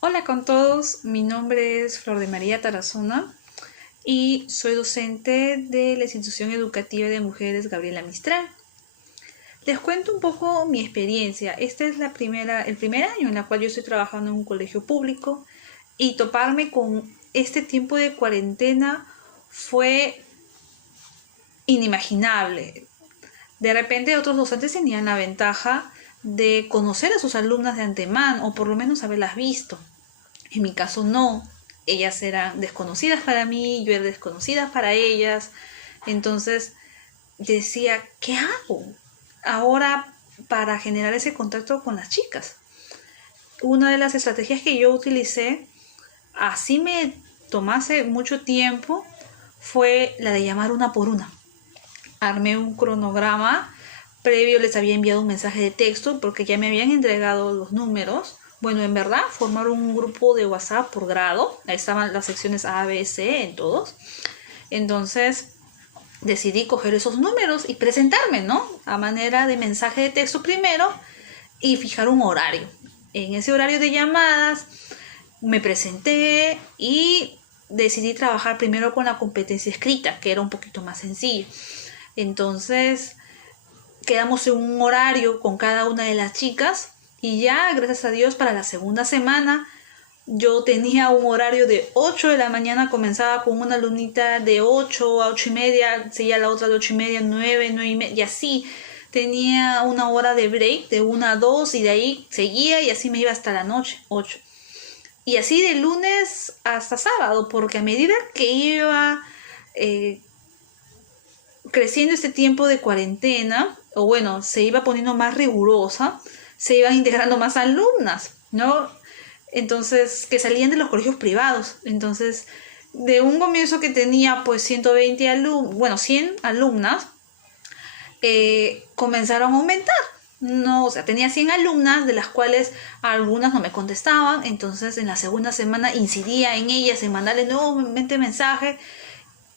Hola con todos, mi nombre es Flor de María Tarazona y soy docente de la institución educativa de mujeres Gabriela Mistral. Les cuento un poco mi experiencia. Este es el primer año en el cual yo estoy trabajando en un colegio público y toparme con este tiempo de cuarentena fue inimaginable. De repente otros docentes tenían la ventaja de conocer a sus alumnas de antemano o por lo menos haberlas visto. En mi caso no, ellas eran desconocidas para mí, yo era desconocida para ellas. Entonces decía, ¿qué hago ahora para generar ese contacto con las chicas? Una de las estrategias que yo utilicé, así me tomase mucho tiempo, fue la de llamar una por una. Armé un cronograma previo, les había enviado un mensaje de texto porque ya me habían entregado los números. Bueno, en verdad, formaron un grupo de WhatsApp por grado. Ahí estaban las secciones A, B, C en todos. Entonces, decidí coger esos números y presentarme, ¿no? A manera de mensaje de texto primero y fijar un horario. En ese horario de llamadas me presenté y decidí trabajar primero con la competencia escrita, que era un poquito más sencillo. Entonces, quedamos en un horario con cada una de las chicas y ya, gracias a Dios, para la segunda semana yo tenía un horario de 8 de la mañana, comenzaba con una alumnita de 8 a 8 y media, seguía la otra de 8 y media, 9, 9 y media, y así. Tenía una hora de break de 1 a 2 y de ahí seguía y así me iba hasta la noche, 8. Y así de lunes hasta sábado, porque a medida que iba eh, creciendo este tiempo de cuarentena, o bueno, se iba poniendo más rigurosa, se iban integrando más alumnas, ¿no? Entonces, que salían de los colegios privados. Entonces, de un comienzo que tenía pues 120 alumnos, bueno, 100 alumnas, comenzaron a aumentar. No, o sea, tenía 100 alumnas, de las cuales algunas no me contestaban, entonces en la segunda semana incidía en ellas, en mandarles nuevamente mensaje,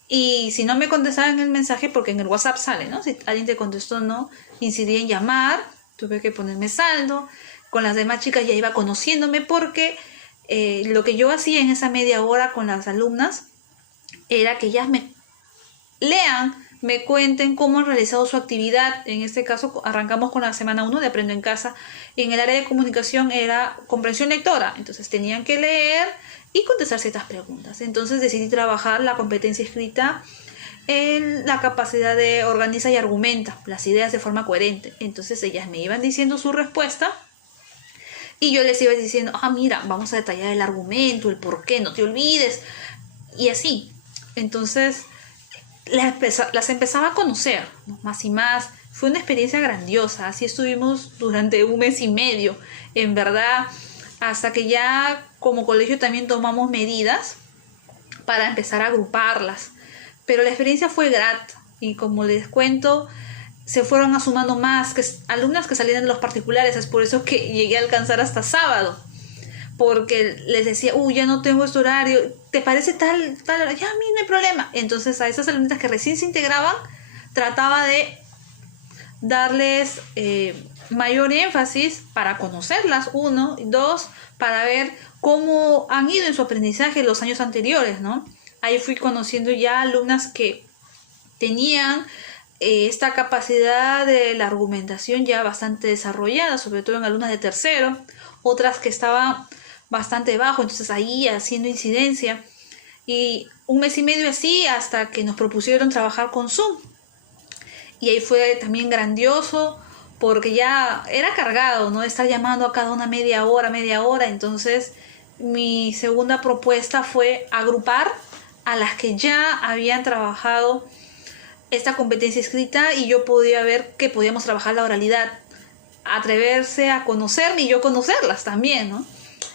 y si no me contestaban el mensaje, porque en el WhatsApp sale, ¿no? Si alguien te contestó, no, incidí en llamar, tuve que ponerme saldo. Con las demás chicas ya iba conociéndome porque lo que yo hacía en esa media hora con las alumnas era que ellas me lean, me cuenten cómo han realizado su actividad. En este caso arrancamos con la semana 1 de Aprendo en Casa. En el área de comunicación era comprensión lectora, entonces tenían que leer y contestar ciertas preguntas. Entonces decidí trabajar la competencia escrita en la capacidad de organizar y argumenta las ideas de forma coherente. Entonces ellas me iban diciendo su respuesta y yo les iba diciendo, mira, vamos a detallar el argumento, el por qué, no te olvides, y así. Entonces las empezaba a conocer, ¿no? Más y más. Fue una experiencia grandiosa. Así estuvimos durante un mes y medio, en verdad, hasta que ya como colegio también tomamos medidas para empezar a agruparlas. Pero la experiencia fue grata y como les cuento, se fueron sumando más alumnas que salían de los particulares. Es por eso que llegué a alcanzar hasta sábado, porque les decía, ya no tengo este horario, ¿te parece tal hora? Ya, a mí no hay problema. Entonces a esas alumnitas que recién se integraban, trataba de darles mayor énfasis para conocerlas, uno, y dos, para ver cómo han ido en su aprendizaje los años anteriores, ¿no? Ahí fui conociendo ya alumnas que tenían esta capacidad de la argumentación ya bastante desarrollada, sobre todo en alumnas de tercero, otras que estaban bastante bajo, entonces ahí haciendo incidencia. Y un mes y medio así hasta que nos propusieron trabajar con Zoom. Y ahí fue también grandioso porque ya era cargado, ¿no? Estar llamando a cada una media hora. Entonces mi segunda propuesta fue agrupar a las que ya habían trabajado esta competencia escrita y yo podía ver que podíamos trabajar la oralidad, atreverse a conocerme y yo conocerlas también, ¿no?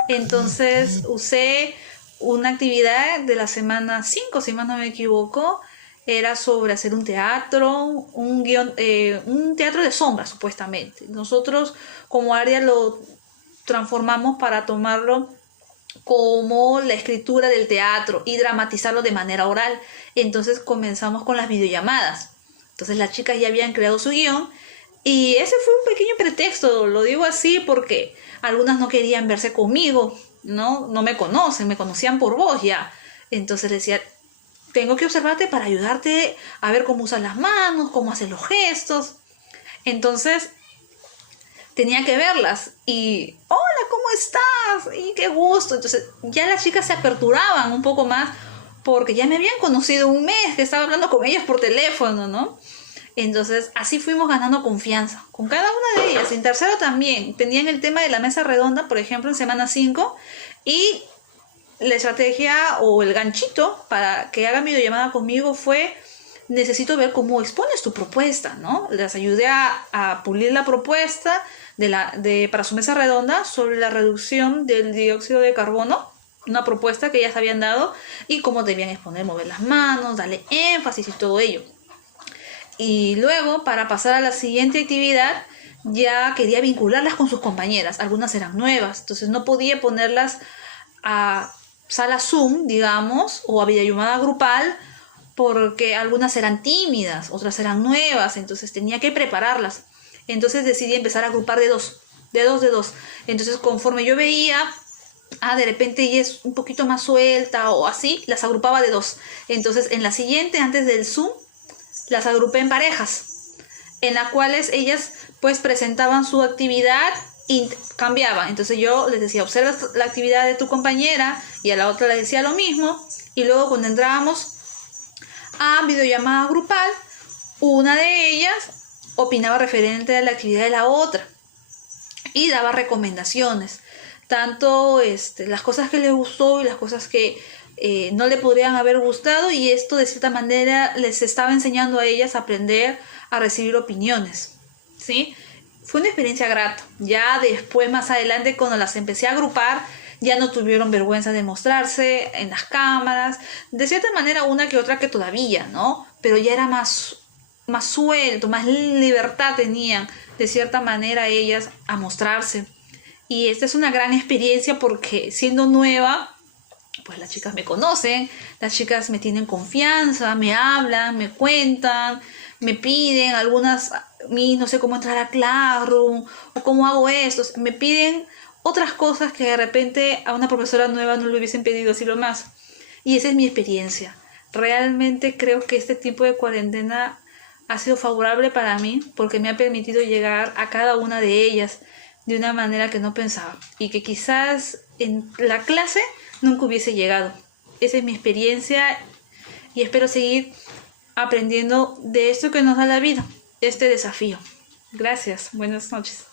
Entonces usé una actividad de la semana 5, si más no me equivoco, era sobre hacer un teatro, un teatro de sombras supuestamente. Nosotros como área lo transformamos para tomarlo como la escritura del teatro y dramatizarlo de manera oral. Entonces comenzamos con las videollamadas. Entonces las chicas ya habían creado su guión Y ese fue un pequeño pretexto, lo digo así porque algunas no querían verse conmigo, ¿no? No me conocen, me conocían por voz ya. Entonces decía, tengo que observarte para ayudarte a ver cómo usas las manos, cómo haces los gestos. Entonces tenía que verlas y, hola, ¿cómo estás? Y qué gusto. Entonces ya las chicas se aperturaban un poco más porque ya me habían conocido un mes, que estaba hablando con ellas por teléfono, ¿no? Entonces así fuimos ganando confianza con cada una de ellas. En tercero también tenían el tema de la mesa redonda, por ejemplo, en semana 5, y la estrategia o el ganchito para que hagan videollamada conmigo fue: necesito ver cómo expones tu propuesta, ¿no? Les ayudé a pulir la propuesta para su mesa redonda sobre la reducción del dióxido de carbono, una propuesta que ellas habían dado, y cómo debían exponer, mover las manos, darle énfasis y todo ello. Y luego, para pasar a la siguiente actividad, ya quería vincularlas con sus compañeras. Algunas eran nuevas, entonces no podía ponerlas a sala Zoom, digamos, o a videollamada grupal, porque algunas eran tímidas, otras eran nuevas, entonces tenía que prepararlas. Entonces decidí empezar a agrupar de dos. Entonces, conforme yo veía, de repente ella es un poquito más suelta o así, las agrupaba de dos. Entonces, en la siguiente, antes del Zoom, las agrupé en parejas, en las cuales ellas pues presentaban su actividad y cambiaban. Entonces yo les decía, observa la actividad de tu compañera, y a la otra les decía lo mismo, y luego cuando entrábamos a videollamada grupal, una de ellas opinaba referente a la actividad de la otra y daba recomendaciones, tanto las cosas que le gustó y las cosas que no le podrían haber gustado, y esto de cierta manera les estaba enseñando a ellas a aprender a recibir opiniones, ¿sí? Fue una experiencia grata. Ya después, más adelante, cuando las empecé a agrupar, ya no tuvieron vergüenza de mostrarse en las cámaras, de cierta manera una que otra que todavía, ¿no? Pero ya era más suelto, más libertad tenían de cierta manera ellas a mostrarse. Y esta es una gran experiencia porque, siendo nueva, pues las chicas me conocen, las chicas me tienen confianza, me hablan, me cuentan, me piden, algunas, no sé cómo entrar a Classroom o cómo hago esto, me piden otras cosas que de repente a una profesora nueva no le hubiesen pedido, así lo más. Y esa es mi experiencia. Realmente creo que este tipo de cuarentena ha sido favorable para mí porque me ha permitido llegar a cada una de ellas de una manera que no pensaba y que quizás en la clase nunca hubiese llegado. Esa es mi experiencia y espero seguir aprendiendo de esto que nos da la vida, este desafío. Gracias, buenas noches.